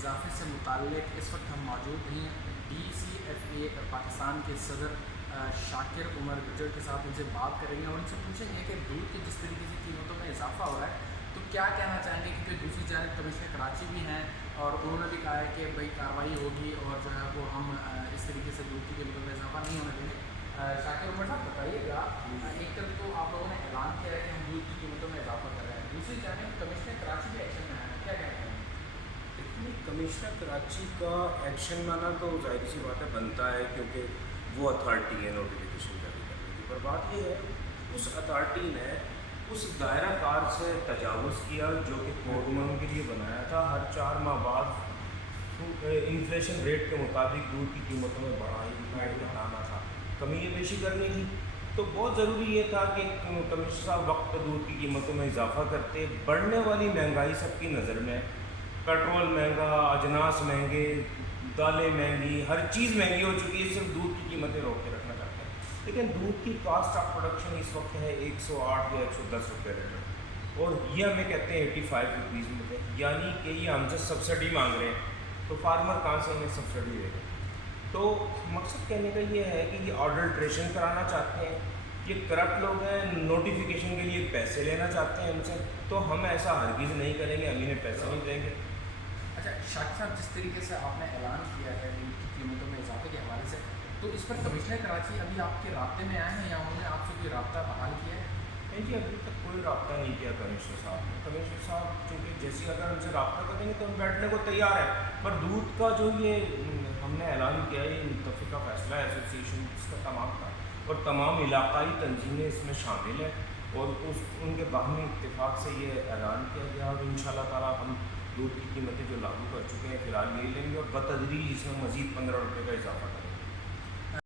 اضافے سے متعلق اس وقت ہم موجود ہیں DCFA پاکستان کے صدر شاکر عمر گجر کے ساتھ. ان سے بات کریں گے اور ان سے پوچھیں گے کہ دودھ کی جس طریقے سے قیمتوں میں اضافہ ہو رہا ہے تو کیا کہنا چاہیں گے, کیونکہ دوسری جانب کمشنر کراچی بھی ہیں اور انہوں نے بھی کہا ہے کہ بھائی کارروائی ہوگی اور جو ہے وہ ہم اس طریقے سے دودھ کی قیمتوں میں اضافہ نہیں ہونے دیں گے. شاکر عمر صاحب بتائیے گا, ایک طرف تو آپ لوگوں نے اعلان کیا ہے کہ ہم دودھ کی قیمتوں میں اضافہ کر رہے ہیں, دوسری جانب کمشنر کراچی بھی ایکشن میں آیا ہے, کیا کہتے ہیں؟ کمشنر کراچی کا ایکشن لانا تو ظاہر سی بات ہے بنتا ہے, کیونکہ وہ اتھارٹی ہے نوٹیفیکیشن جاری کرنے کی. پر بات یہ ہے اس اتھارٹی نے اس دائرہ کار سے تجاوز کیا جو کہ کورمن کے لیے بنایا تھا. ہر 4 ماہ بعد انفلیشن ریٹ کے مطابق دودھ کی قیمتوں میں بڑھائی گھٹانا تھا, کمی بیشی کرنی تھی. تو بہت ضروری یہ تھا کہ کمشنر صاحب وقت دودھ کی قیمتوں میں اضافہ کرتے. بڑھنے والی مہنگائی سب کی نظر میں, پیٹرول مہنگا, اجناس مہنگے, دالیں مہنگی, ہر چیز مہنگی ہو چکی ہے, صرف دودھ کی قیمتیں روک کے رکھنا چاہتے ہیں. لیکن دودھ کی کاسٹ آف پروڈکشن اس وقت ہے 108 یا 110 روپے ریٹ, اور یہ ہمیں کہتے ہیں 85 روپیز میں, یعنی کہ یہ ہم سے سبسڈی مانگ رہے ہیں. تو فارمر کہاں سے ہمیں سبسڈی دے گا؟ تو مقصد کہنے کا یہ ہے کہ یہ آڈلٹریشن کرانا چاہتے ہیں, یہ کرپٹ لوگ ہیں, نوٹیفیکیشن کے لیے پیسے لینا چاہتے ہیں ہم سے. تو ہم ایسا ہرگز نہیں کریں گے, ہم انہیں پیسے نہیں دیں گے. اچھا شاکر صاحب, جس طریقے سے آپ نے اعلان کیا ہے دودھ کی قیمتوں میں اضافے کے حوالے سے, تو اس پر کمشنر کراچی ابھی آپ کے رابطے میں آئے ہیں یا انہوں نے آپ سے کوئی رابطہ بحال کیا ہے؟ نہیں جی, ابھی تک کوئی رابطہ نہیں کیا کمشنر صاحب نے. کمشنر صاحب چونکہ جیسے اگر ہم سے رابطہ کریں گے تو ہم بیٹھنے کو تیار ہیں, پر دودھ کا جو یہ ہم نے اعلان کیا ہے, یہ متفقہ فیصلہ ایسوسی ایشن اس کا تمام کا, اور تمام علاقائی تنظیمیں اس میں شامل ہیں, اور ان کے باہمی اتفاق سے یہ اعلان کیا گیا. اور ان شاء اللہ تعالیٰ ہم دودھ کی قیمتیں جو لاگو کر چکے ہیں فی الحال یہی لیں گے, اور بتدریج اس میں مزید 15 روپے کا اضافہ کریں گے.